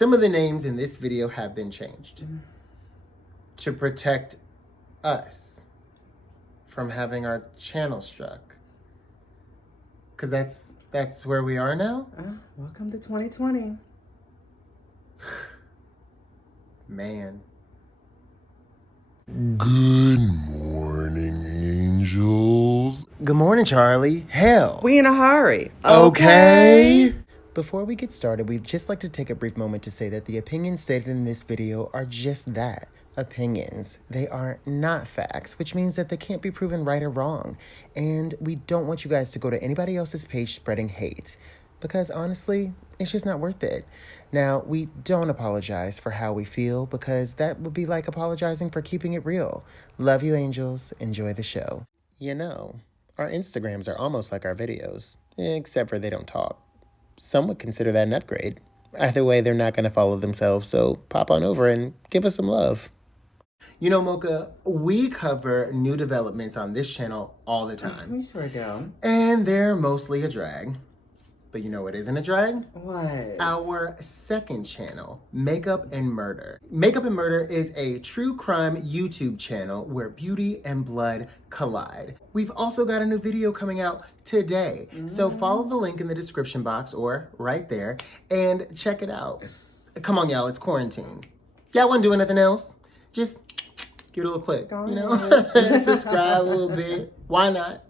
Some of the names in this video have been changed to protect us from having our channel struck. Because that's where we are now? Welcome to 2020. Man. Good morning, angels. Good morning, Charlie. Hell. We in a hurry. Okay. Before we get started, we'd just like to take a brief moment to say that the opinions stated in this video are just that, opinions. They are not facts, which means that they can't be proven right or wrong. And we don't want you guys to go to anybody else's page spreading hate, because honestly, it's just not worth it. Now, we don't apologize for how we feel, because that would be like apologizing for keeping it real. Love you, angels. Enjoy the show. You know, our Instagrams are almost like our videos, except for they don't talk. Some would consider that an upgrade. Either way, they're not going to follow themselves, so pop on over and give us some love. You know, Mocha, we cover new developments on this channel all the time. We sure do. And they're mostly a drag. But you know what isn't a drag? What? Our second channel, Makeup and Murder. Makeup and Murder is a true crime YouTube channel where beauty and blood collide. We've also got a new video coming out today. So follow the link in the description box or right there and check it out. Come on, y'all, it's quarantine. Y'all wanna do anything else? Just give it a little click, you know? Subscribe a little bit. Why not?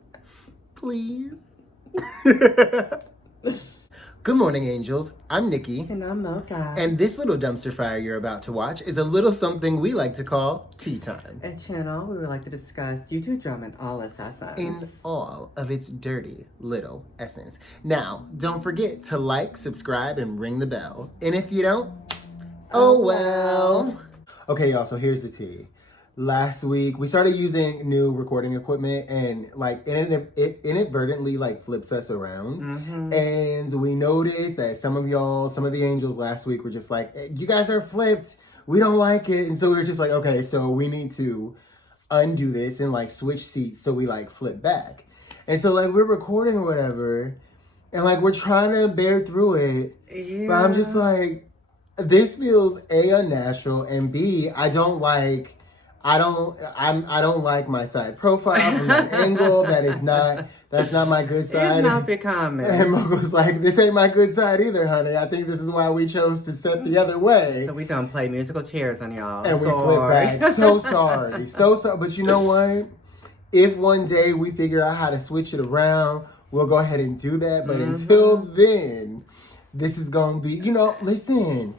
Please. Good morning, angels. I'm Nicky. And I'm Mocha. And this little dumpster fire you're about to watch is a little something we like to call Tea Time. A channel we would like to discuss YouTube drama in all its essence. In all of its dirty little essence. Now, don't forget to like, subscribe, and ring the bell. And if you don't, oh well. Okay, y'all, so here's the tea. Last week, we started using new recording equipment and like it inadvertently like flips us around. And we noticed that some of the angels last week were just like, you guys are flipped. We don't like it. And so we were just like, okay, so we need to undo this and like switch seats so we like flip back. And so like we're recording or whatever and like we're trying to bear through it. Yeah. But I'm just like, this feels A, unnatural, and B, I don't like my side profile from that angle. That's not my good side. It's not becoming. And Mocha's like, this ain't my good side either, honey. I think this is why we chose to sit the other way. So we done play musical chairs on y'all. And we flip back. So sorry. So sorry. But you know what? If one day we figure out how to switch it around, we'll go ahead and do that. But until then, this is going to be, you know, listen,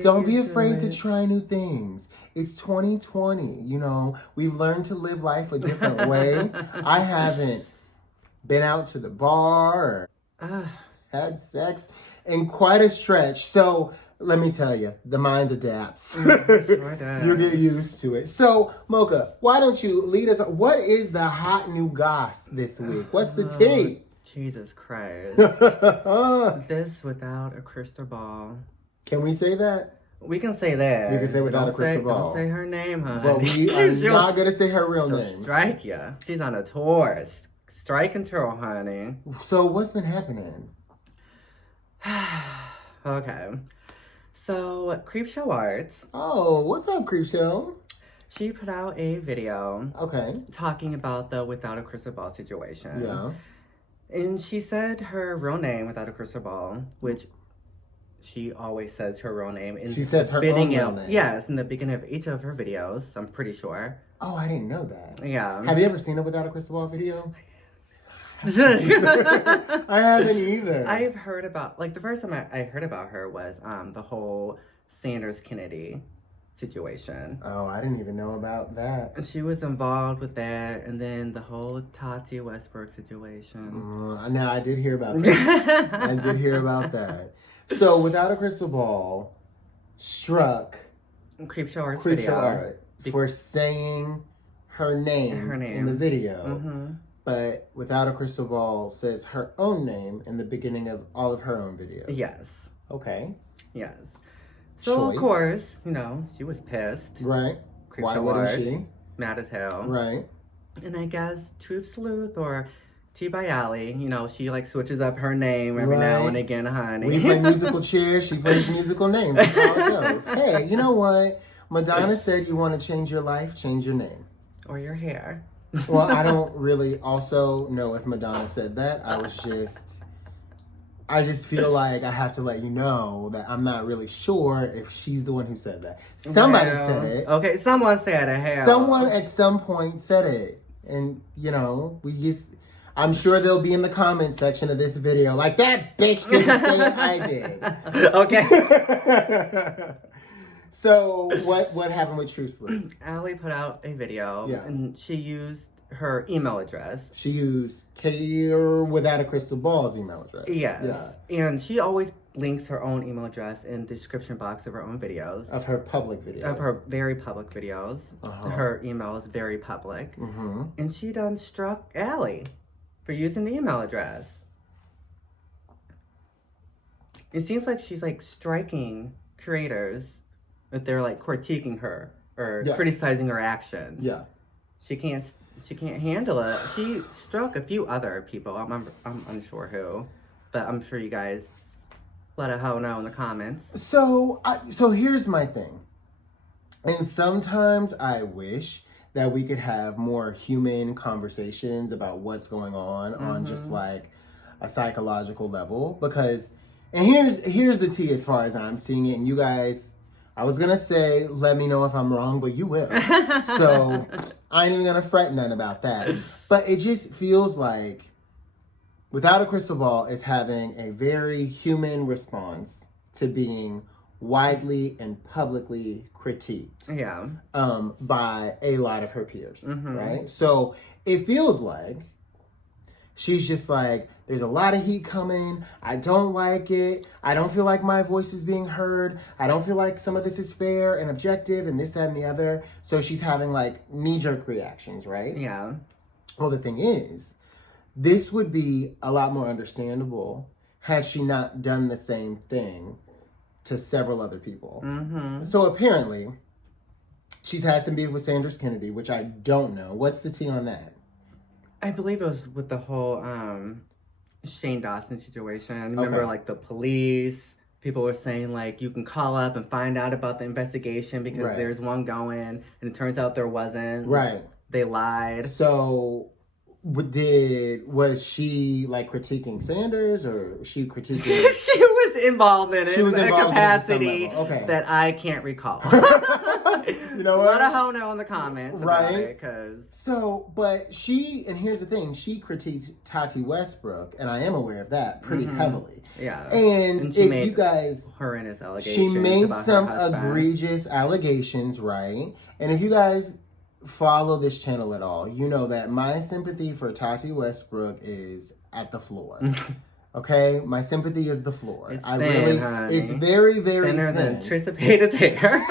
don't be afraid to try new things. It's 2020, you know, we've learned to live life a different way. I haven't been out to the bar or had sex in quite a stretch. So let me tell you, the mind adapts. You get used to it. So, Mocha, why don't you lead us? What is the hot new goss this week? What's the tea? Jesus Christ. This without a crystal ball. Can we say that? We can say that. We can say without a crystal ball. Don't say her name, honey. But we are not going to say her real name. Strike ya. She's on a tour. Strike and tour, honey. So what's been happening? Okay. So, Creepshow Arts. Oh, what's up, Creepshow? She put out a video. Okay. Talking about the without a crystal ball situation. Yeah. And she said her real name without a crystal ball, which she always says her real name. She says her own real name. Yes, in the beginning of each of her videos, I'm pretty sure. Oh, I didn't know that. Yeah. Have you ever seen a without a crystal ball video? I haven't either. I've heard about, like, the first time I heard about her was the whole Sanders-Kennedy situation. Oh, I didn't even know about that. She was involved with that, and then the whole Tati Westbrook situation. Now, I did hear about that. I did hear about that. So, without a crystal ball, struck Creepshow Arts video. Art for saying her name in the video. But without a crystal ball says her own name in the beginning of all of her own videos. Yes. Okay. Yes. So, of course, you know, she was pissed. Right. Why wouldn't she? Mad as hell. Right. And I guess Truth Sleuth or Tea by Allie. You know, she like switches up her name every now and again, honey. We play musical chairs. She plays musical names. That's how it goes. Hey, you know what? Madonna said you want to change your life, change your name. Or your hair. Well, I don't really also know if Madonna said that. I just feel like I have to let you know that I'm not really sure if she's the one who said that. Somebody said it. Okay, someone said it. Hell. Someone at some point said it. And, you know, I'm sure they'll be in the comment section of this video like, that bitch didn't say it, I did. Okay. So, what happened with True Sleuth? Allie put out a video, and she used her email address. She used Care Without a Crystal Ball's email address. Yes. Yeah. And she always links her own email address in the description box of her own videos. Of her public videos. Of her very public videos. Her email is very public. Mm-hmm. And she done struck Allie for using the email address. It seems like she's like striking creators if they're like critiquing her or criticizing her actions. Yeah. She can't handle it. She struck a few other people. I'm unsure who, but I'm sure you guys let a hoe know in the comments. So here's my thing. And sometimes I wish that we could have more human conversations about what's going on just like a psychological level. Because, and here's the tea as far as I'm seeing it. And you guys, I was going to say, let me know if I'm wrong, but you will. So I ain't even going to fret none about that. But it just feels like Without a Crystal Ball is having a very human response to being widely and publicly critiqued by a lot of her peers, right? So it feels like she's just like, there's a lot of heat coming. I don't like it. I don't feel like my voice is being heard. I don't feel like some of this is fair and objective and this, that, and the other. So she's having like knee-jerk reactions, right? Yeah. Well, the thing is, this would be a lot more understandable had she not done the same thing to several other people. So apparently, she's had some beef with Sanders Kennedy, which I don't know. What's the tea on that? I believe it was with the whole Shane Dawson situation. Remember, like, the police, people were saying, like, you can call up and find out about the investigation because there's one going, and it turns out there wasn't. Right. They lied. So, was she, like, critiquing Sanders, or was she critiquing... She was involved in it. She was in a involved capacity in it okay. that I can't recall. You know what? Let a hoe know in the comments about it, because... So, but she, and here's the thing, she critiqued Tati Westbrook, and I am aware of that, pretty heavily. Yeah. And if you guys... horrendous allegations. She made about some her husband. egregious allegations, right? And if you guys follow this channel at all, you know that my sympathy for Tati Westbrook is at the floor. Okay? My sympathy is the floor. It's thin, honey. It's very, very thinner thin. than Trisha Paytas' hair.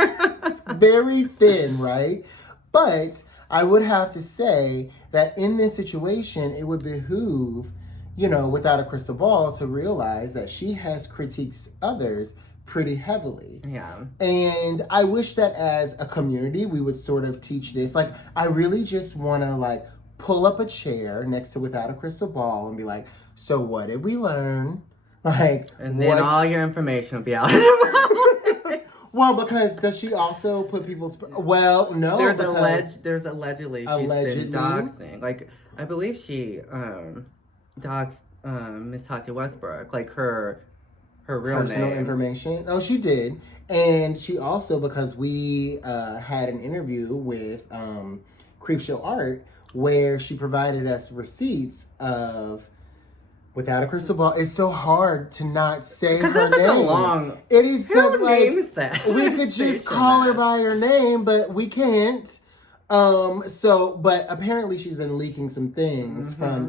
It's very thin, right? But I would have to say that in this situation, it would behoove, you know, Without a Crystal Ball, to realize that she has critiqued others pretty heavily. Yeah. And I wish that as a community, we would sort of teach this. Like, I really just want to, like, pull up a chair next to Without a Crystal Ball and be like, so what did we learn? Like, and then all your information will be out. Well, because does she also put people's... Well, no. There's allegedly she's been doxing. Like, I believe she doxed Miss Tati Westbrook. Like, her real personal name. Information. Oh, she did. And she also, because we had an interview with Creepshow Art where she provided us receipts of Without a Crystal Ball. It's so hard to not say her name. Because that's a long... It is so, who names that? We could just call her by her name, but we can't. But apparently she's been leaking some things from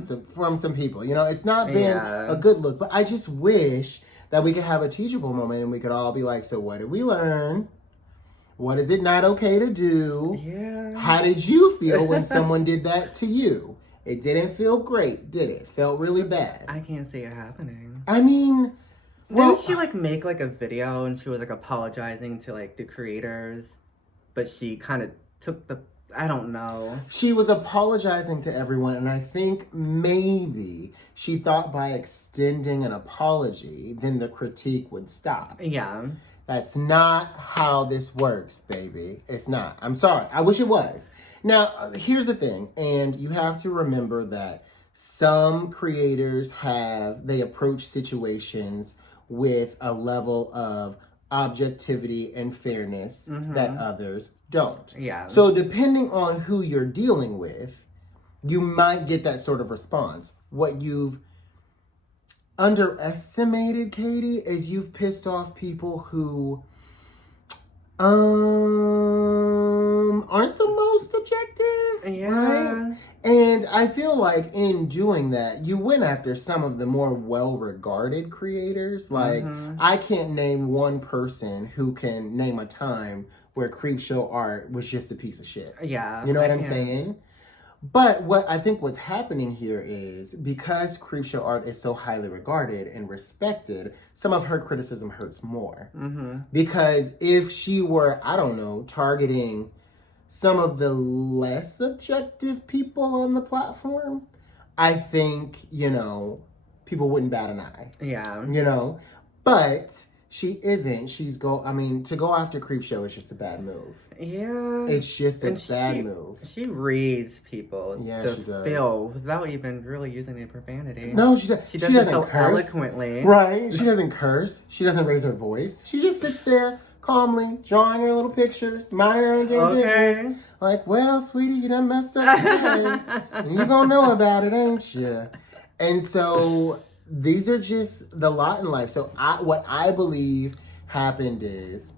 some people. You know, it's not been a good look. But I just wish that we could have a teachable moment and we could all be like, so what did we learn? What is it not okay to do? Yeah. How did you feel when someone did that to you? It didn't feel great, did it? Felt really bad. I can't see it happening. I mean, well... Didn't she, like, make, like, a video and she was, like, apologizing to, like, the creators? But she kind of took the... I don't know. She was apologizing to everyone, and I think maybe she thought by extending an apology, then the critique would stop. Yeah. That's not how this works, baby. It's not. I'm sorry. I wish it was. Now, here's the thing, and you have to remember that some creators they approach situations with a level of objectivity and fairness that others don't. Yeah. So depending on who you're dealing with, you might get that sort of response. What you've underestimated, Katie, is you've pissed off people who aren't the most objective. Yeah. Right? And I feel like in doing that, you went after some of the more well-regarded creators. Like, I can't name one person who can name a time where Creepshow art was just a piece of shit. Yeah. You know what I'm saying? But what I think what's happening here is because Creepshow art is so highly regarded and respected, some of her criticism hurts more. Because if she were, I don't know, targeting some of the less objective people on the platform, I think, people wouldn't bat an eye. Yeah. But she isn't. To go after Creepshow is just a bad move. Yeah. It's just a bad move. She reads people she does. feel without even really using any profanity. No, she does. She does it so curse. eloquently. Right. She doesn't curse. She doesn't raise her voice. She just sits there calmly, drawing her little pictures, minding her own damn business. Like, well, sweetie, you done messed up today. And you gonna know about it, ain't you? And so these are just the lot in life. So what I believe happened is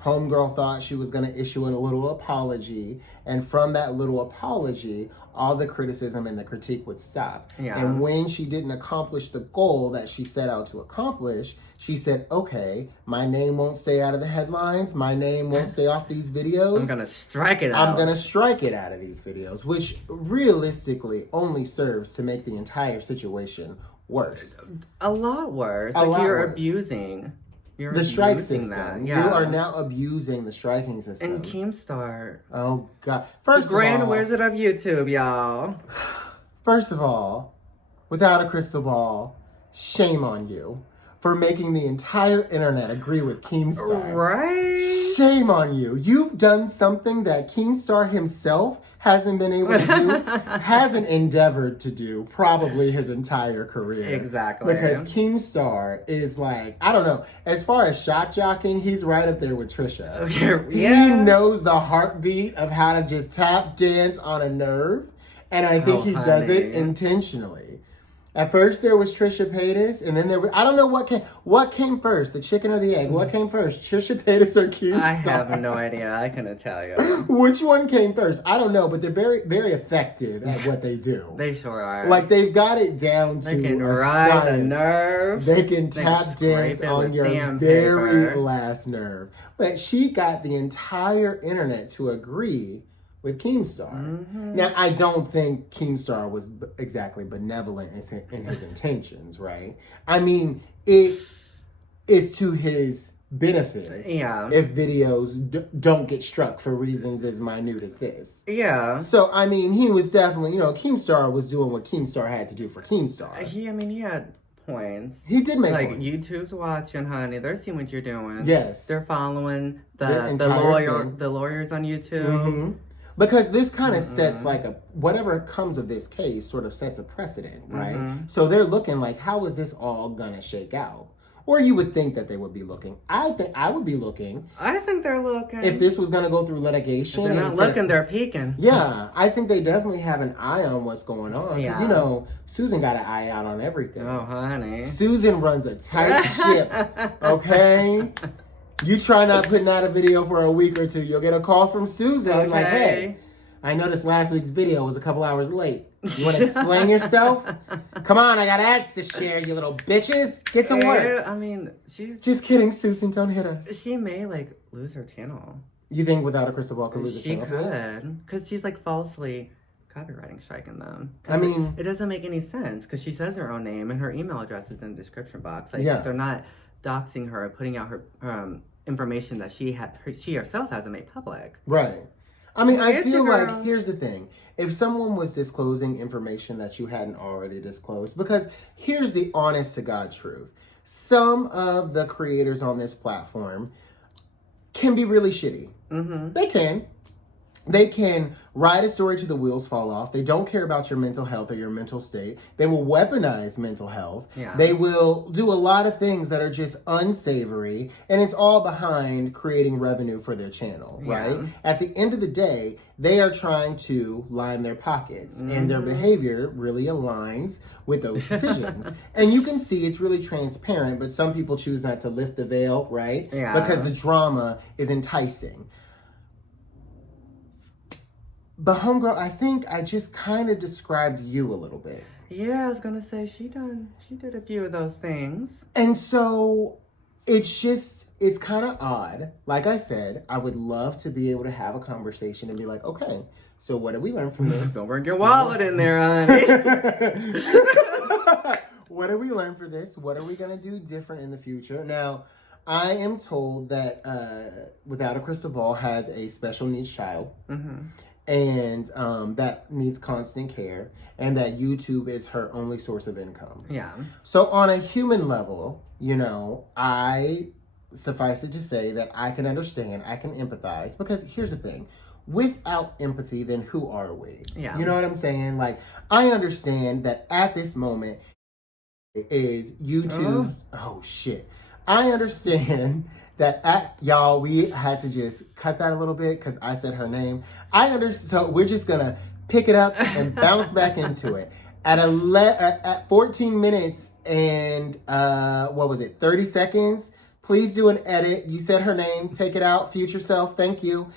Homegirl thought she was going to issue a little apology. And from that little apology, all the criticism and the critique would stop. Yeah. And when she didn't accomplish the goal that she set out to accomplish, she said, okay, my name won't stay out of the headlines. My name won't stay off these videos. I'm going to strike it out. I'm going to strike it out of these videos, which realistically only serves to make the entire situation worse. A lot worse. You're abusing. You're the strike abusing system. That. Yeah. You are now abusing the striking system. And Keemstar. Oh, God. First the Grand Wizard of YouTube, y'all. First of all, without a crystal ball, shame on you for making the entire internet agree with Keemstar. Right? Shame on you. You've done something that Keemstar himself hasn't been able to do, hasn't endeavored to do probably his entire career. Exactly. Because Keemstar is like, I don't know, as far as shock jocking, he's right up there with Trisha. Yeah. He knows the heartbeat of how to just tap dance on a nerve, and I think he does it intentionally. At first there was Trisha Paytas, and then there was, I don't know what came first, the chicken or the egg? What came first, Trisha Paytas or Keemstar? I have no idea. I couldn't tell you. Which one came first? I don't know, but they're very, very effective at what they do. They sure are. Like, they've got it down to they can ride a nerve. They can tap dance on your very last nerve. But she got the entire internet to agree with Keemstar. Now, I don't think Keemstar was exactly benevolent in his intentions, right? I mean, it is to his benefit if videos don't get struck for reasons as minute as this. Yeah. So, I mean, he was definitely, Keemstar was doing what Keemstar had to do for Keemstar. He had points. He did make points. points. YouTube's watching, honey. They're seeing what you're doing. Yes. They're following the lawyers on YouTube. Because this kind of sets whatever comes of this case sort of sets a precedent, right? So they're looking like, how is this all gonna shake out? Or you would think that they would be looking. I think I would be looking. I think they're looking. If this was gonna go through litigation. If they're not looking, they're peeking. Yeah, I think they definitely have an eye on what's going on. Because, Susan got an eye out on everything. Oh, honey. Susan runs a tight ship, okay? You try not putting out a video for a week or two, you'll get a call from Susan like, hey, I noticed last week's video was a couple hours late. You want to explain yourself? Come on, I got ads to share, you little bitches. Get to work. I mean, she's... Just kidding, Susan, don't hit us. She may, lose her channel. You think without a crystal ball could lose her channel? She could. Because she's, falsely copywriting striking them. I mean... It doesn't make any sense, because she says her own name, and her email address is in the description box. They're not doxing her, putting out her... information that she herself hasn't made public. Right. I mean, I Get feel you, like, girl. here's the thing. If someone was disclosing information that you hadn't already disclosed, because here's the honest to God truth. Some of the creators on this platform can be really shitty. Mm-hmm. They can. They can write a story till the wheels fall off. They don't care about your mental health or your mental state. They will weaponize mental health. Yeah. They will do a lot of things that are just unsavory, and it's all behind creating revenue for their channel, right? Yeah. At the end of the day, they are trying to line their pockets, and their behavior really aligns with those decisions. And you can see it's really transparent, but some people choose not to lift the veil, right? Yeah. Because the drama is enticing. But homegirl, I think I just kind of described you a little bit. Yeah, I was gonna say she did a few of those things. And so it's kind of odd. Like I said, I would love to be able to have a conversation and be like, okay, so what did we learn from this? Don't bring your wallet in there, honey. What did we learn for this? What are we going to do different in the future? Now, I am told that Without a Crystal Ball has a special needs child. Mm-hmm. And that needs constant care, and that YouTube is her only source of income. Yeah. So on a human level, I suffice it to say that I can understand, I can empathize, because here's the thing. Without empathy, then who are we? Yeah. You know what I'm saying? Like, I understand that at this moment is YouTube's... Oh, shit. I understand that y'all, we had to just cut that a little bit because I said her name. I understand. So we're just gonna pick it up and bounce back into it. At 14 minutes and 30 seconds. Please do an edit. You said her name. Take it out. Future self. Thank you.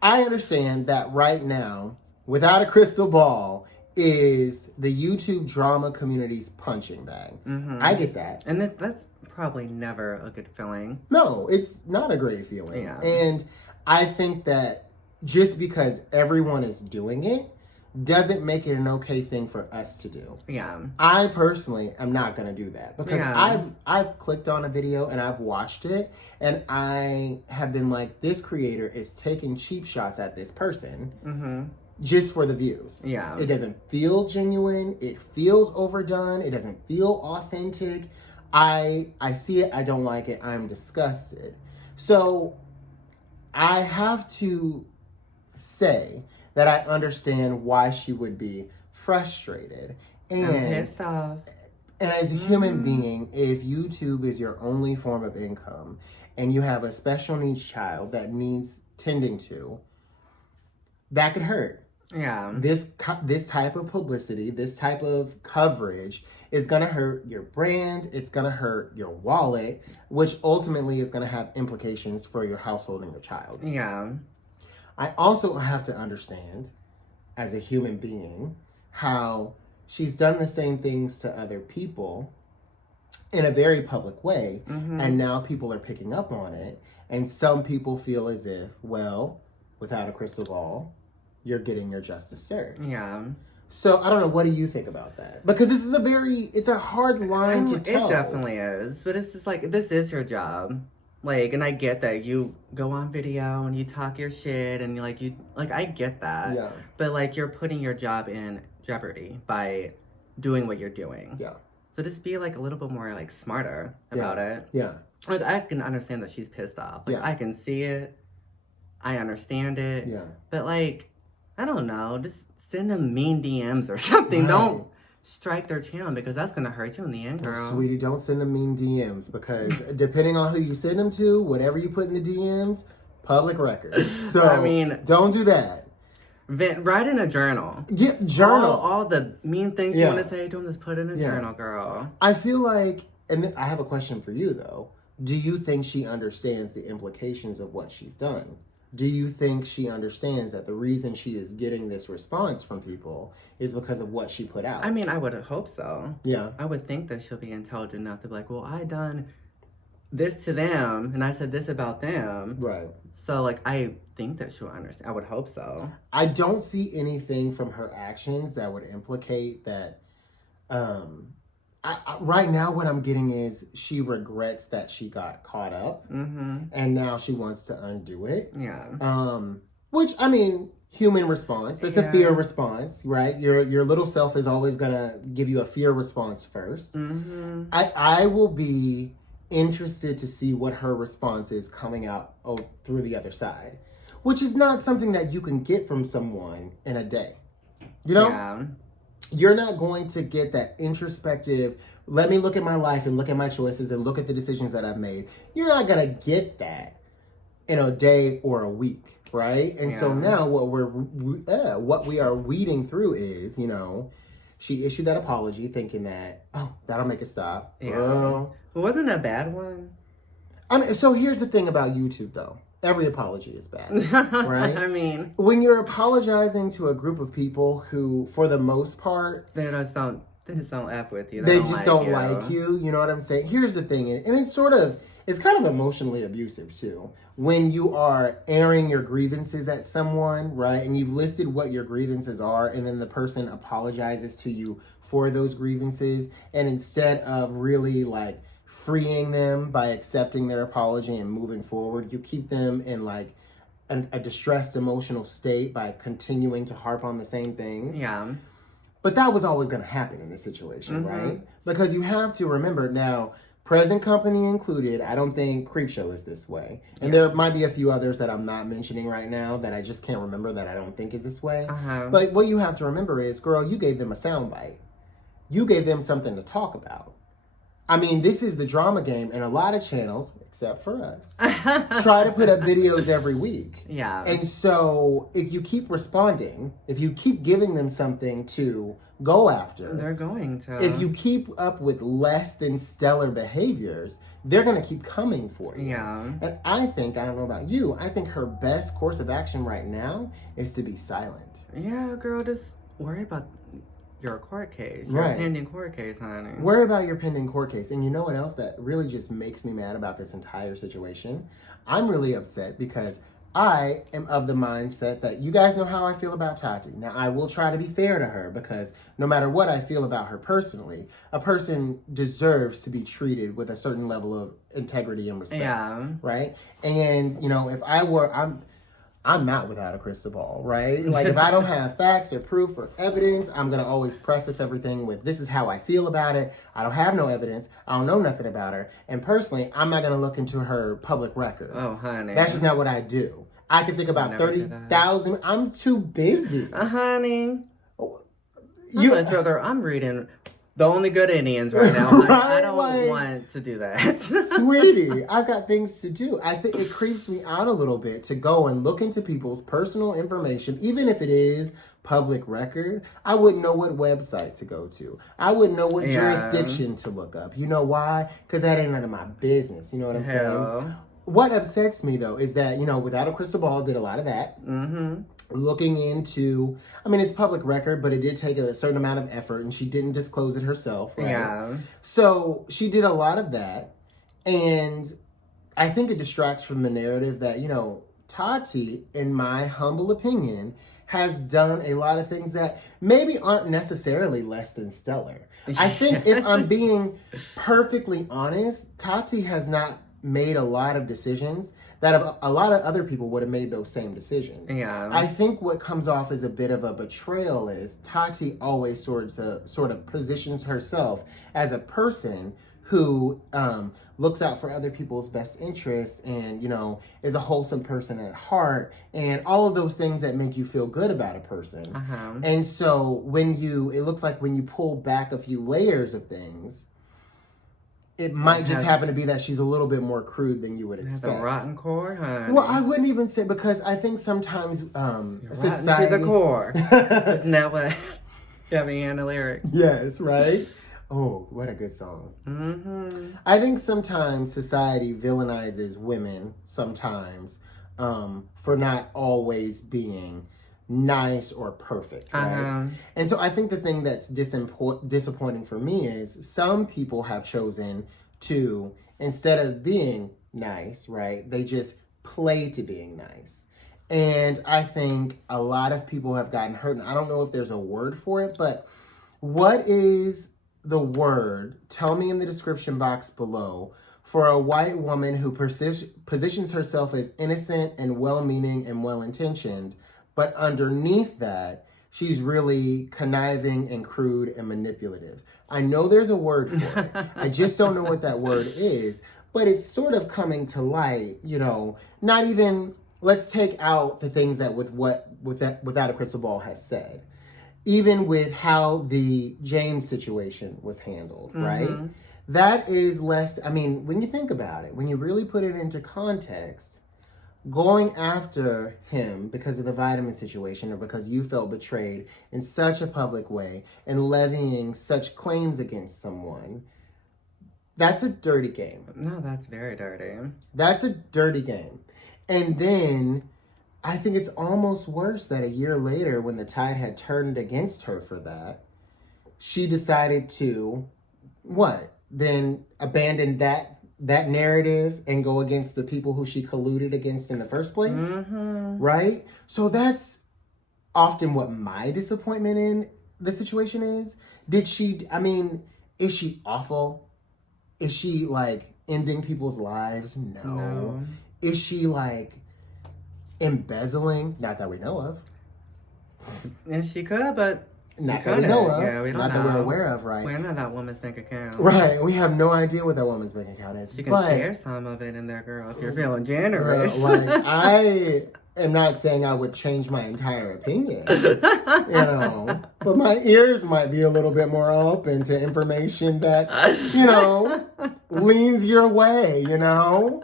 I understand that right now, Without a Crystal Ball is the YouTube drama community's punching bag. Mm-hmm. I get that. And that's probably never a good feeling. No, it's not a great feeling. Yeah. And I think that just because everyone is doing it doesn't make it an okay thing for us to do. Yeah. I personally am not going to do that because Yeah. I've clicked on a video and I've watched it and I have been like, this creator is taking cheap shots at this person. Mm-hmm. Just for the views. Yeah. It doesn't feel genuine. It feels overdone. It doesn't feel authentic. I see it. I don't like it. I'm disgusted. So I have to say that I understand why she would be frustrated. I'm And pissed off. And as a human being, if YouTube is your only form of income and you have a special needs child that needs tending to, that could hurt. Yeah. This type of publicity, this type of coverage is going to hurt your brand. It's going to hurt your wallet, which ultimately is going to have implications for your household and your child. Yeah. I also have to understand, as a human being, how she's done the same things to other people in a very public way, and now people are picking up on it, and some people feel as if, well, without a crystal ball, you're getting your justice served. Yeah. So I don't know. What do you think about that? Because this is it's a hard line to tell. It definitely is. But it's just like, this is your job. Like, and I get that you go on video and you talk your shit and I get that. Yeah. But like, you're putting your job in jeopardy by doing what you're doing. Yeah. So just be like a little bit more like smarter about it. Yeah. Like, I can understand that she's pissed off. Like, I can see it. I understand it. Yeah. But like, I don't know, just send them mean DMs or something. Right. Don't strike their channel because that's gonna hurt you in the end, girl. Well, sweetie, don't send them mean DMs because depending on who you send them to, whatever you put in the DMs, public record. So I mean, don't do that. Write in a journal. Yeah, journal. All the mean things you want to say, don't just put in a journal, girl. I feel like, and I have a question for you though. Do you think she understands the implications of what she's done? Do you think she understands that the reason she is getting this response from people is because of what she put out? I mean, I would hope so. Yeah. I would think that she'll be intelligent enough to be like, well, I done this to them, and I said this about them. Right. So, like, I think that she'll understand. I would hope so. I don't see anything from her actions that would implicate that. Right now, what I'm getting is she regrets that she got caught up, and now she wants to undo it. Yeah. Which, I mean, human response. That's a fear response, right? Your little self is always going to give you a fear response first. Mm-hmm. I will be interested to see what her response is coming out through the other side, which is not something that you can get from someone in a day. You know? Yeah. You're not going to get that introspective, let me look at my life and look at my choices and look at the decisions that I've made. You're not going to get that in a day or a week, right? And so now what we are weeding through is, you know, she issued that apology thinking that, oh, that'll make it stop. Yeah. Girl. It wasn't a bad one. I mean, so here's the thing about YouTube, though. Every apology is bad, right? I mean, when you're apologizing to a group of people who, for the most part, they just don't F with you. They just don't like you. You know what I'm saying? Here's the thing, and it's kind of emotionally abusive too. When you are airing your grievances at someone, right, and you've listed what your grievances are, and then the person apologizes to you for those grievances, and instead of really like freeing them by accepting their apology and moving forward, you keep them in like a distressed emotional state by continuing to harp on the same things. Yeah. But that was always going to happen in this situation, right? Because you have to remember now, present company included, I don't think Creepshow is this way. And there might be a few others that I'm not mentioning right now that I just can't remember that I don't think is this way. But what you have to remember is, girl, you gave them a soundbite. You gave them something to talk about. I mean, this is the drama game, and a lot of channels, except for us, try to put up videos every week. Yeah. And so if you keep responding, if you keep giving them something to go after, they're going to. If you keep up with less than stellar behaviors, they're going to keep coming for you. Yeah. And I don't know about you, I think her best course of action right now is to be silent. Yeah, girl, just worry about your court case. Your pending court case, honey. Worry about your pending court case. And you know what else that really just makes me mad about this entire situation? I'm really upset because I am of the mindset that you guys know how I feel about Tati. Now, I will try to be fair to her because no matter what I feel about her personally, a person deserves to be treated with a certain level of integrity and respect, right? And, you know, if I'm not without a crystal ball, right? Like, if I don't have facts or proof or evidence, I'm going to always preface everything with, this is how I feel about it. I don't have no evidence. I don't know nothing about her. And personally, I'm not going to look into her public record. Oh, honey. That's just not what I do. I could think about 30,000. I'm too busy. Honey. I'm reading The Only Good Indians right now. Right? I don't want to do that. Sweetie, I've got things to do. I think it creeps me out a little bit to go and look into people's personal information, even if it is public record. I wouldn't know what website to go to. I wouldn't know what jurisdiction to look up. You know why? Because that ain't none of my business. You know what I'm saying? What upsets me, though, is that, you know, Without a Crystal Ball did a lot of that. Looking into, I mean, it's public record, but it did take a certain amount of effort, and she didn't disclose it herself, right? Yeah. So she did a lot of that, and I think it distracts from the narrative that, you know, Tati, in my humble opinion, has done a lot of things that maybe aren't necessarily less than stellar. I think if I'm being perfectly honest, Tati has not made a lot of decisions that a lot of other people would have made those same decisions. Yeah. I think what comes off as a bit of a betrayal is Tati always sort of positions herself as a person who looks out for other people's best interest and, you know, is a wholesome person at heart and all of those things that make you feel good about a person. And so it looks like when you pull back a few layers of things, it might just happen to be that she's a little bit more crude than you would expect. The rotten core, honey. Well, I wouldn't even say, because I think sometimes society... Rotten to the core. Isn't that what Gabby Ann the lyric? Yes, right? Oh, what a good song. I think sometimes society villainizes women sometimes for not always being nice or perfect, right? And so I think the thing that's disappointing for me is some people have chosen to, instead of being nice, right, they just play to being nice. And I think a lot of people have gotten hurt, and I don't know if there's a word for it, but what is the word, tell me in the description box below, for a white woman who positions herself as innocent and well-meaning and well-intentioned, but underneath that, she's really conniving and crude and manipulative. I know there's a word for it. I just don't know what that word is, but it's sort of coming to light, you know, not even, let's take out the things that Without a Crystal Ball has said. Even with how the James situation was handled, right? That is less, I mean, when you think about it, when you really put it into context, going after him because of the vitamin situation or because you felt betrayed in such a public way and levying such claims against someone, that's a dirty game. No, that's very dirty. That's a dirty game. And then I think it's almost worse that a year later, when the tide had turned against her for that, she decided to, then abandon that narrative and go against the people who she colluded against in the first place, right? So that's often what my disappointment in the situation is. Is she awful? Is she, like, ending people's lives? No. Is she, like, embezzling? Not that we know of. And she could, but not that we know of. Yeah, we don't know. Not that we're aware of, right? We don't know that woman's bank account. Right. We have no idea what that woman's bank account is. You can share some of it in there, girl, if you're feeling generous. Like, I am not saying I would change my entire opinion, you know, but my ears might be a little bit more open to information that, you know, leans your way, you know?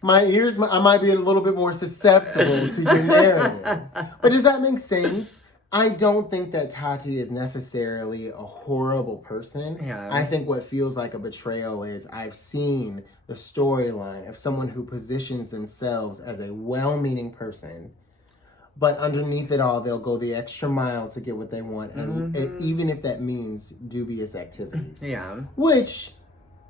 My ears, I might be a little bit more susceptible to your narrative. But does that make sense? I don't think that Tati is necessarily a horrible person. Yeah. I think what feels like a betrayal is I've seen the storyline of someone who positions themselves as a well-meaning person, but underneath it all, they'll go the extra mile to get what they want, and even if that means dubious activities. Yeah. Which,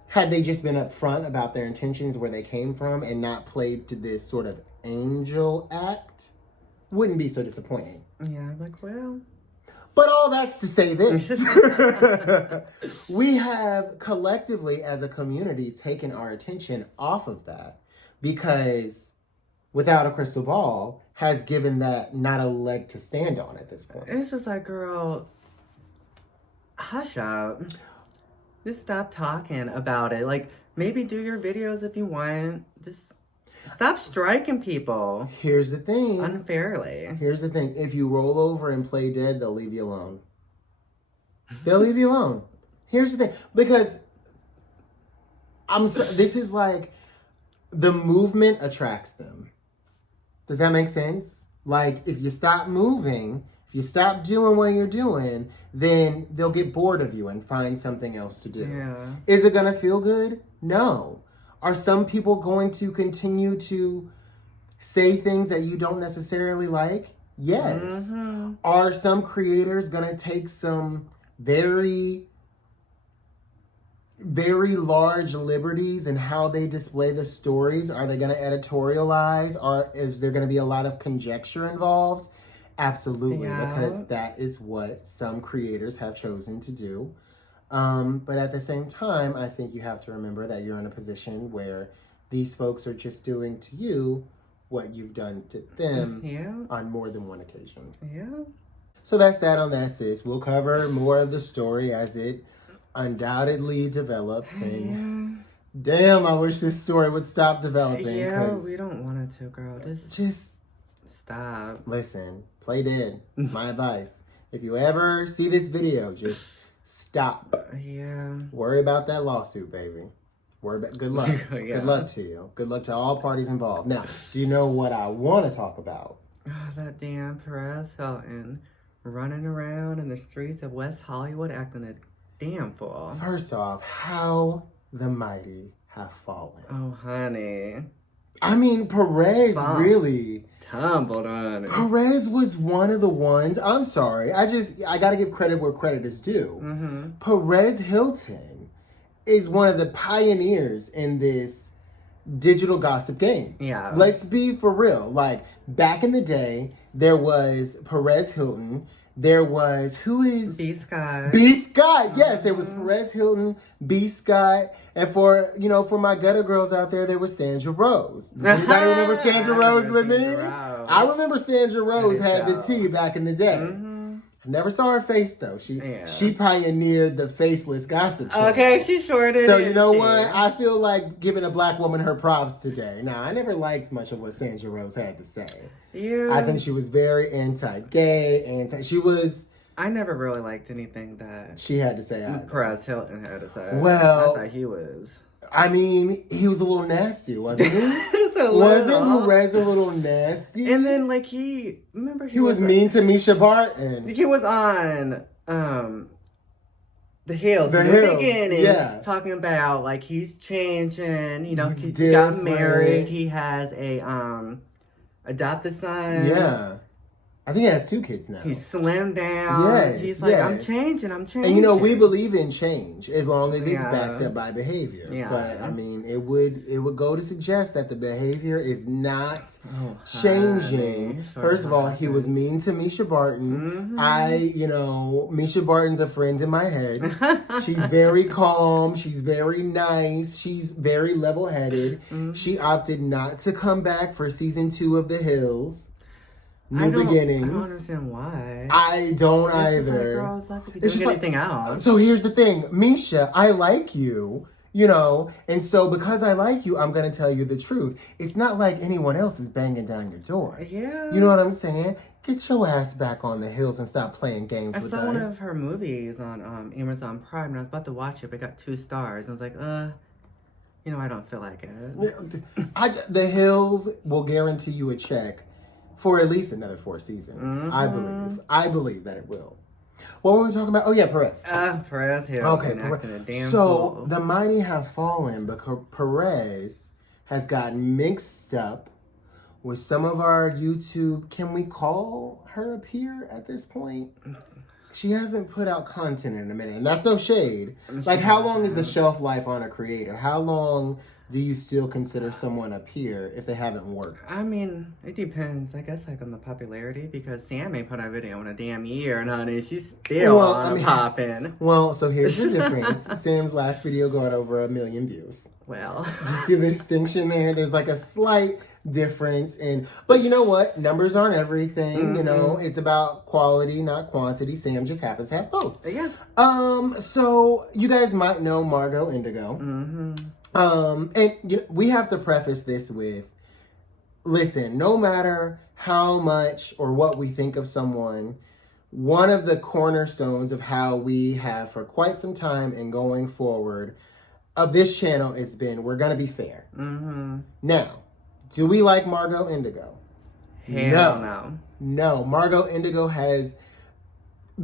had they just been upfront about their intentions, where they came from, and not played to this sort of angel act, wouldn't be so disappointing. Yeah, like, well. But all that's to say this. We have collectively, as a community, taken our attention off of that because Without a Crystal Ball has given that not a leg to stand on at this point. It's just like, girl, hush up. Just stop talking about it. Like, maybe do your videos if you want. Just stop striking people. Here's the thing. Unfairly. Here's the thing. If you roll over and play dead, they'll leave you alone. They'll leave you alone. Here's the thing. Because this is like the movement attracts them. Does that make sense? Like, if you stop moving, if you stop doing what you're doing, then they'll get bored of you and find something else to do. Yeah. Is it going to feel good? No. Are some people going to continue to say things that you don't necessarily like? Yes. Mm-hmm. Are some creators going to take some very, very large liberties in how they display the stories? Are they going to editorialize? Or is there going to be a lot of conjecture involved? Absolutely, because that is what some creators have chosen to do. But at the same time, I think you have to remember that you're in a position where these folks are just doing to you what you've done to them on more than one occasion. Yeah. So that's that on that, sis. We'll cover more of the story as it undoubtedly develops. And damn, I wish this story would stop developing. Yeah, we don't want it to, girl. Just stop. Listen, play dead. It's my advice. If you ever see this video, just stop. Yeah. Worry about that lawsuit, baby. Worry about. Good luck. Good luck to you. Good luck to all parties involved. Now, do you know what I want to talk about? Oh, that damn Perez Hilton running around in the streets of West Hollywood acting a damn fool. First off, how the mighty have fallen. Oh, honey. I mean, Perez really tumbled on it. Perez was one of the ones. I'm sorry. I got to give credit where credit is due. Mm-hmm. Perez Hilton is one of the pioneers in this digital gossip game. Yeah. Let's be for real. Like, back in the day, there was Perez Hilton. There was, who is? B. Scott. B. Scott, yes. There was Perez Hilton, B. Scott. And for, for my gutter girls out there was Sandra Rose. Does anybody remember Sandra Rose with me? I remember Sandra Rose had the tea back in the day. I never saw her face, though. She pioneered the faceless gossip channel. Okay, she sure did. So, you know what? I feel like giving a black woman her props today. Now, I never liked much of what Sandra Rose had to say. Yeah. I think she was very anti-gay, I never really liked anything that she had to say either. Perez Hilton had to say. Well, I thought he was. I mean, he was a little nasty, wasn't he? Wasn't Perez a little nasty? And then, like, he was mean to Misha Barton. He was on The Hills. The in Hills, the beginning, yeah. talking about, like, he's changing. He got different. married. He has a adopted son. Yeah. I think he has 2 kids now. He's slimmed down. Yes, He's like, yes. I'm changing. And we believe in change as long as it's Yeah. backed up by behavior. Yeah. But I mean, it would go to suggest that the behavior is not changing. First of all, he was mean to Misha Barton. Misha Barton's a friend in my head. She's very calm. She's very nice. She's very level-headed. She opted not to come back for season 2 of The Hills. New Beginnings. I don't understand why. I don't either. Like, girl, it's not to be doing anything else. So here's the thing. Misha, I like you, and so because I like you, I'm going to tell you the truth. It's not like anyone else is banging down your door. Yeah. You know what I'm saying? Get your ass back on the hills and stop playing games with us. I saw one of her movies on Amazon Prime, and I was about to watch it, but it got 2 stars. I was like, I don't feel like it. The Hills will guarantee you a check for at least another 4 seasons. I believe that it will. What were we talking about? Oh, yeah, Perez. Perez Hilton. Okay, so the mighty have fallen because Perez has gotten mixed up with some of our YouTube. Can we call her a peer at this point? She hasn't put out content in a minute, and that's no shade. Like, how long is the shelf life on a creator? How long do you still consider someone a peer if they haven't worked? I mean, it depends. I guess, like, on the popularity, because Sam ain't put out a video in a damn year, and honey, she's still popping. Well, so here's the difference. Sam's last video got over 1 million views. Well. Do you see the distinction there? There's like a slight difference but you know what? Numbers aren't everything, It's about quality, not quantity. Sam just happens to have both. Yeah. So you guys might know Margot Indigo. And we have to preface this with, listen, no matter how much or what we think of someone, one of the cornerstones of how we have for quite some time and going forward of this channel has been, we're going to be fair. Now, do we like Margot Indigo? Hell no. No, Margot Indigo has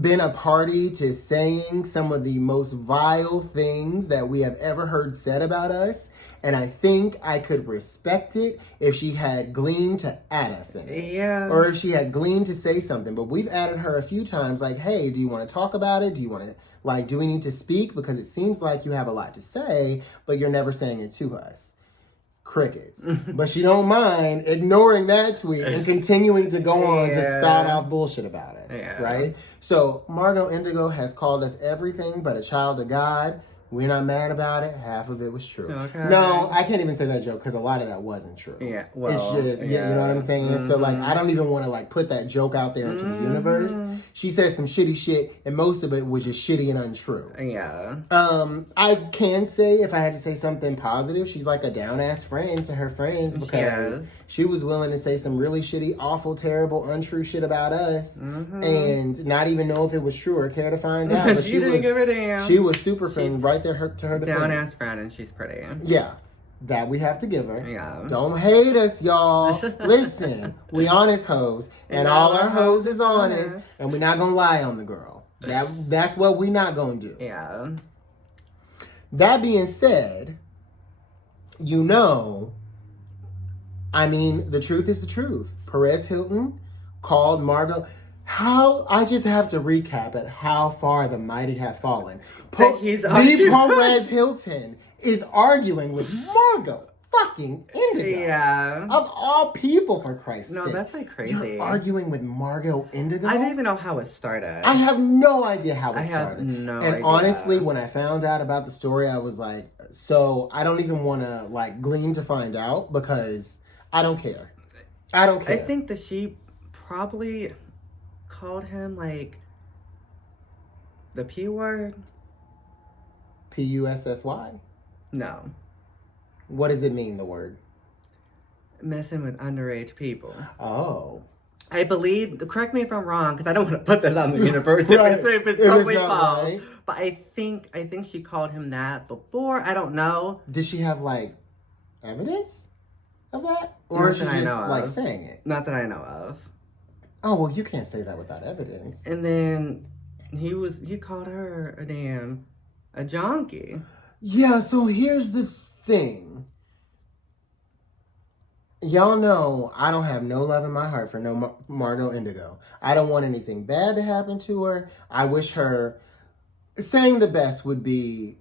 been a party to saying some of the most vile things that we have ever heard said about us. And I think I could respect it if she had gleaned to add us in it. Yeah. Or if she had gleaned to say something. But we've added her a few times like, hey, do you want to talk about it? Do you want to, do we need to speak? Because it seems like you have a lot to say, but you're never saying it to us. Crickets. But she don't mind ignoring that tweet and continuing to go on to spout off bullshit about us, right? So Margot Indigo has called us everything but a child of God. We're not mad about it. Half of it was true. Okay. No, I can't even say that joke because a lot of that wasn't true. Yeah, well, it's just, you know what I'm saying? So, I don't even want to, put that joke out there into the universe. She said some shitty shit, and most of it was just shitty and untrue. Yeah. I can say, if I had to say something positive, she's like a down-ass friend to her friends because she was willing to say some really shitty, awful, terrible, untrue shit about us and not even know if it was true or care to find out. But she didn't give a damn. She was super friend right there to her defense. Down-ass friend, and she's pretty. Yeah. That we have to give her. Yeah. Don't hate us, y'all. Listen, we honest hoes, and all our hoes is honest, and we're not gonna lie on the girl. That's what we not gonna do. Yeah. That being said, the truth is the truth. Perez Hilton called Margot. I just have to recap at how far the mighty have fallen. Perez Hilton is arguing with Margot fucking Indigo. Yeah. Of all people, for Christ's sake. No, that's like crazy. You're arguing with Margot Indigo? I don't even know how it started. I have no idea how it started. I have no and idea. Honestly, when I found out about the story, I was like, so I don't even want to like glean to find out because I don't care. I don't care. I think that she probably called him like the P word. P-U-S-S-Y? No. What does it mean, the word? Messing with underage people. Oh. I believe, correct me if I'm wrong, because I don't want to put this on the universe Right. if it's totally not false. right. But I think she called him that before. I don't know. Did she have like evidence of that? Or is she just like saying it? Not that I know of. Oh, well, you can't say that without evidence. And then he called her a junkie. Yeah, so here's the thing. Y'all know I don't have no love in my heart for no Margot Indigo. I don't want anything bad to happen to her. I wish her... Saying the best would be...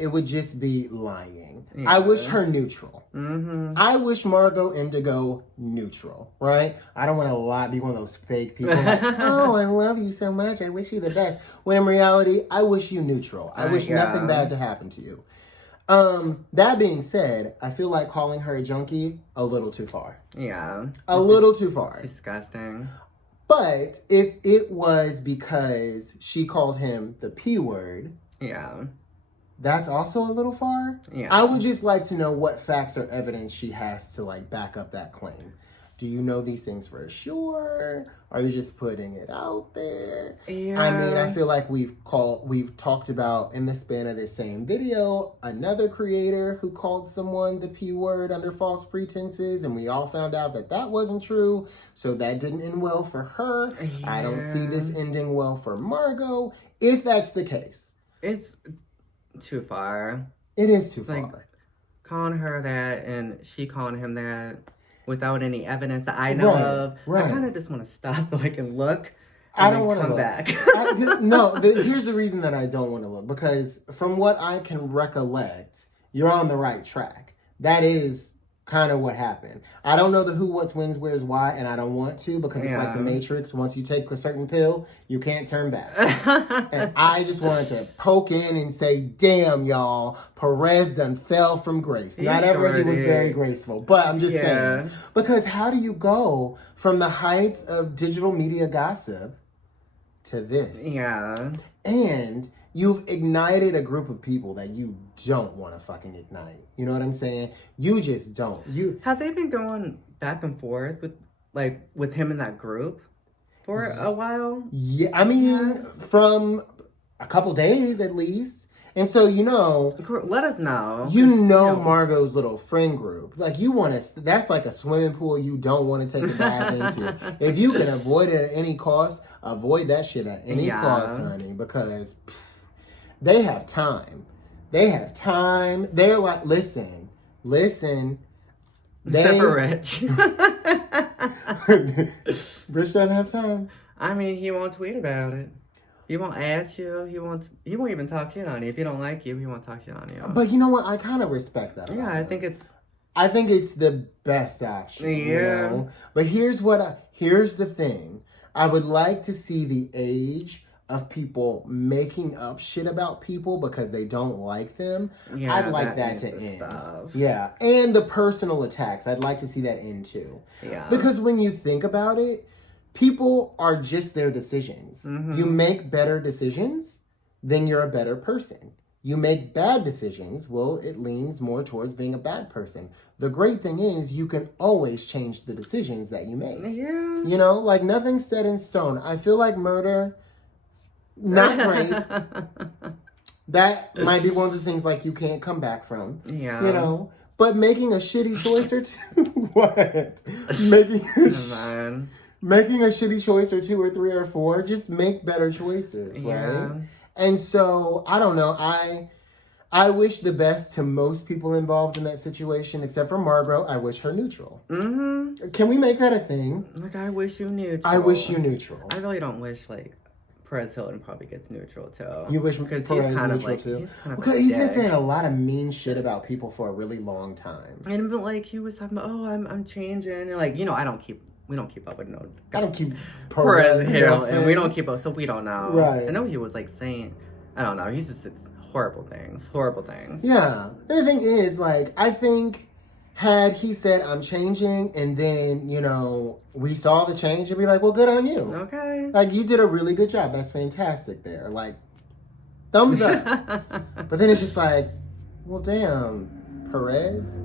it would just be lying. Yeah. I wish her neutral. Mm-hmm. I wish Margot Indigo neutral, right? I don't want to be one of those fake people. Like, oh, I love you so much. I wish you the best. When in reality, I wish you neutral. I wish nothing bad to happen to you. That being said, I feel like calling her a junkie a little too far. Yeah. A little too far. Disgusting. But if it was because she called him the P word, yeah, that's also a little far. Yeah. I would just like to know what facts or evidence she has to like back up that claim. Do you know these things for sure? Are you just putting it out there? Yeah. I mean, I feel like we've talked about in the span of this same video, another creator who called someone the P word under false pretenses, and we all found out that that wasn't true. So that didn't end well for her. Yeah. I don't see this ending well for Margot. If that's the case. It's too far. It is too far. Calling her that and she calling him that without any evidence that I know of. Right. I kind of just want to stop so I can look. I don't want to come back. Here's the reason that I don't want to look. Because from what I can recollect, you're on the right track. That is kind of what happened. I don't know the who, what's, when's, where's, why, and I don't want to because it's like the Matrix. Once you take a certain pill, you can't turn back. And I just wanted to poke in and say, damn, y'all, Perez done fell from grace. Not ever he was very graceful, but I'm just saying. Because how do you go from the heights of digital media gossip to this? Yeah. And you've ignited a group of people that you don't want to fucking ignite. You know what I'm saying? You just don't. Have they been going back and forth with him in that group for a while? Yeah, I mean, from a couple days at least. And so, let us know. Margot's little friend group. Like, that's like a swimming pool you don't want to take a bath into. If you can avoid it at any cost, avoid that shit at any cost, honey, because they have time. They're like, listen. Super rich. Rich doesn't have time. I mean, he won't tweet about it. He won't ask you. He won't even talk shit on you. If he don't like you, he won't talk shit on you. But you know what? I kind of respect that. Yeah, I think it's the best option. Yeah. But here's the thing. I would like to see the age of people making up shit about people because they don't like them. Yeah, I'd like that to end. Stuff. Yeah. And the personal attacks. I'd like to see that end too. Yeah. Because when you think about it, people are just their decisions. Mm-hmm. You make better decisions, then you're a better person. You make bad decisions, well, it leans more towards being a bad person. The great thing is you can always change the decisions that you make. Yeah. Like nothing's set in stone. I feel like murder, not great. That might be one of the things like you can't come back from. Yeah. But making a shitty choice or two, what? Making a shitty choice or 2 or 3 or 4, just make better choices, right? And so, I don't know, I wish the best to most people involved in that situation, except for Margot. I wish her neutral. Mm-hmm. Can we make that a thing? Like, I wish you neutral. I wish you neutral. I really don't wish, Perez Hilton probably gets neutral too. You wish because Perez he's kind of neutral like too? he's kind of Because he's been dick. saying a lot of mean shit about people for a really long time. And but like he was talking about, oh, I'm changing, and like we don't keep up with no. I don't keep Perez Hilton. Hilton, and we don't keep up, so we don't know. Right. I know he was like saying, I don't know. He's just horrible things. Yeah. And the thing is, like, I think had he said I'm changing, and then we saw the change, it'd be like, well, good on you. Okay. Like, you did a really good job. That's fantastic there. Like, thumbs up. But then it's just like, well, damn, Perez.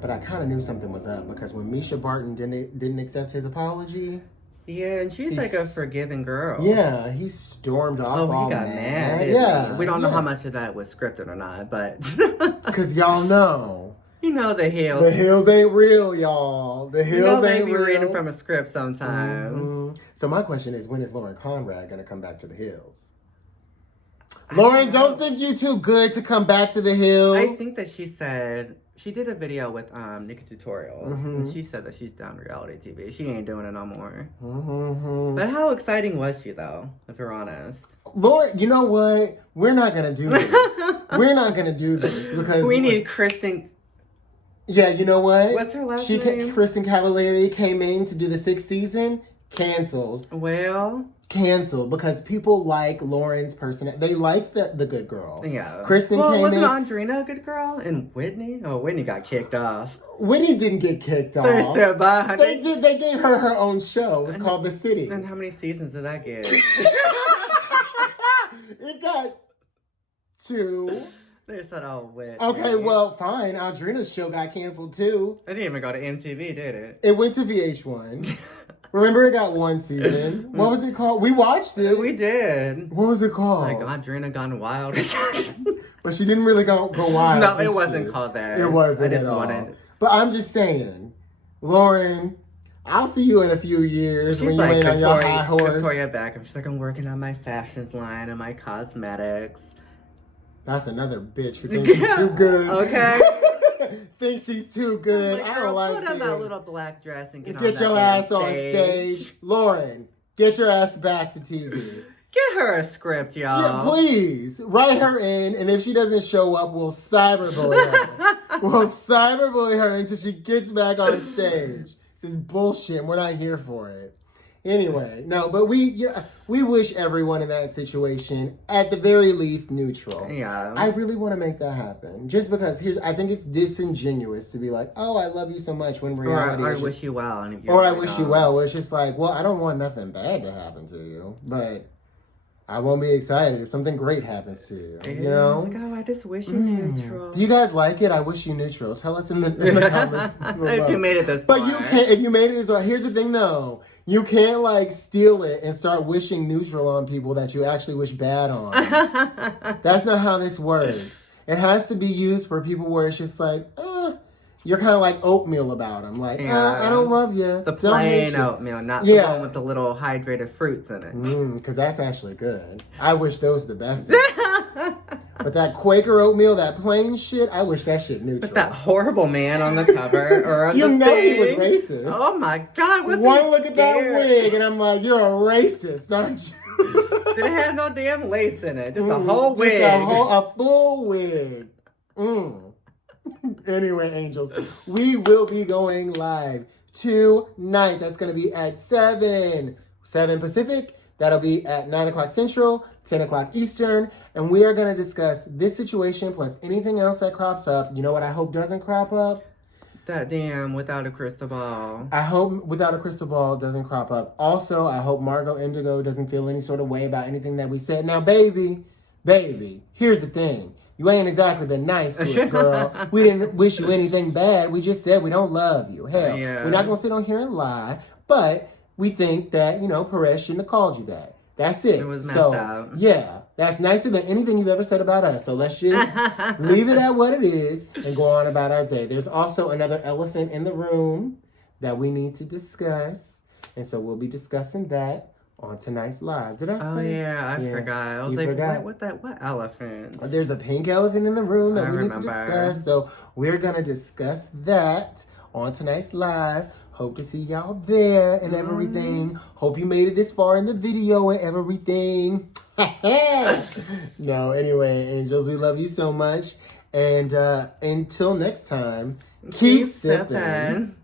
But I kind of knew something was up because when Misha Barton didn't accept his apology. Yeah, and she's like a forgiving girl. Yeah, he stormed off. Oh, he got mad. Yeah. We don't know how much of that was scripted or not, but. Because y'all know. The hills. The hills ain't real, y'all. The hills ain't real. They be reading from a script sometimes. Mm-hmm. So my question is, when is Lauren Conrad going to come back to the hills? Lauren, don't think you too good to come back to the hills. I think that she did a video with Nicky Tutorials, and she said that she's done reality TV. She ain't doing it no more. Mm-hmm. But how exciting was she, though, if you're honest? Lauren, you know what? We're not going to do this. We're not going to do this because... We need Kristen... Yeah, you know what? What's her last name? Kristen Cavallari came in to do the 6th season. Canceled. Well... Canceled because people like Lauren's person. They like the good girl. Yeah. Kristen came wasn't in. Andrina a good girl? And Whitney? Oh, Whitney got kicked off. Whitney didn't get kicked off. They did. They gave her own show. It was called The City. And how many seasons did that get? It got 2. They said, oh, Whitney. Okay, well, fine. Audrina's show got canceled too. It didn't even go to MTV, did it? It went to VH1. Remember, it got 1 season. What was it called? We watched it. We did. What was it called? Like Audrina Gone Wild. But she didn't really go wild. No, it wasn't called that. It wasn't I just at all. wanted. But I'm just saying, Lauren, I'll see you in a few years when you ain't on your high horse. Victoria Beckham. She's like, I'm working on my fashions line and my cosmetics. That's another bitch who thinks she's too good. Okay. Thinks she's too good. Like, I don't like put on it. that little black dress and get your ass on stage. Lauren, get your ass back to TV. Get her a script, y'all. Yeah, please. Write her in, and if she doesn't show up, we'll cyberbully her. We'll cyberbully her until she gets back on stage. This is bullshit. We're not here for it. Anyway, no, but we wish everyone in that situation, at the very least, neutral. Yeah. I really want to make that happen. Just because I think it's disingenuous to be like, oh, I love you so much when reality or is I wish you well. I wish you well. Where it's just like, well, I don't want nothing bad to happen to you, but I won't be excited if something great happens to you. You know? Like, oh, I just wish you neutral. Do you guys like it? I wish you neutral. Tell us in the comments below. If you made it this far. But you can't. If you made it this far, here's the thing, though. You can't like steal it and start wishing neutral on people that you actually wish bad on. That's not how this works. It has to be used for people where it's just like, you're kind of like oatmeal about them. Like, I don't love you. The plain oatmeal, not the one with the little hydrated fruits in it. Because that's actually good. I wish those the best. But that Quaker oatmeal, that plain shit, I wish that shit neutral. With that horrible man on the cover or on you the know thing. He was racist. Oh my God, was One he look at that wig and I'm like, you're a racist, aren't you? Didn't have no damn lace in it. Just a whole wig. A full wig. Anyway, angels, we will be going live tonight. That's going to be at 7 Pacific. That'll be at 9 o'clock Central, 10 o'clock Eastern. And we are going to discuss this situation plus anything else that crops up. You know what I hope doesn't crop up? That damn Without a Crystal Ball. I hope Without a Crystal Ball doesn't crop up. Also, I hope Margot Indigo doesn't feel any sort of way about anything that we said. Now, baby, here's the thing. You ain't exactly been nice to us, girl. We didn't wish you anything bad. We just said we don't love you. Hell, we're not going to sit on here and lie. But we think that, Perez shouldn't have called you that. That's it. It was messed up. Yeah, that's nicer than anything you've ever said about us. So let's just leave it at what it is and go on about our day. There's also another elephant in the room that we need to discuss. And so we'll be discussing that on tonight's live. Did I say? Oh yeah, I forgot. I was You like, forgot? what elephant? There's a pink elephant in the room that I we need to remember. discuss. So we're gonna discuss that on tonight's live. Hope to see y'all there and everything. Hope you made it this far in the video and everything. No, anyway, angels, we love you so much. And until next time, keep sipping.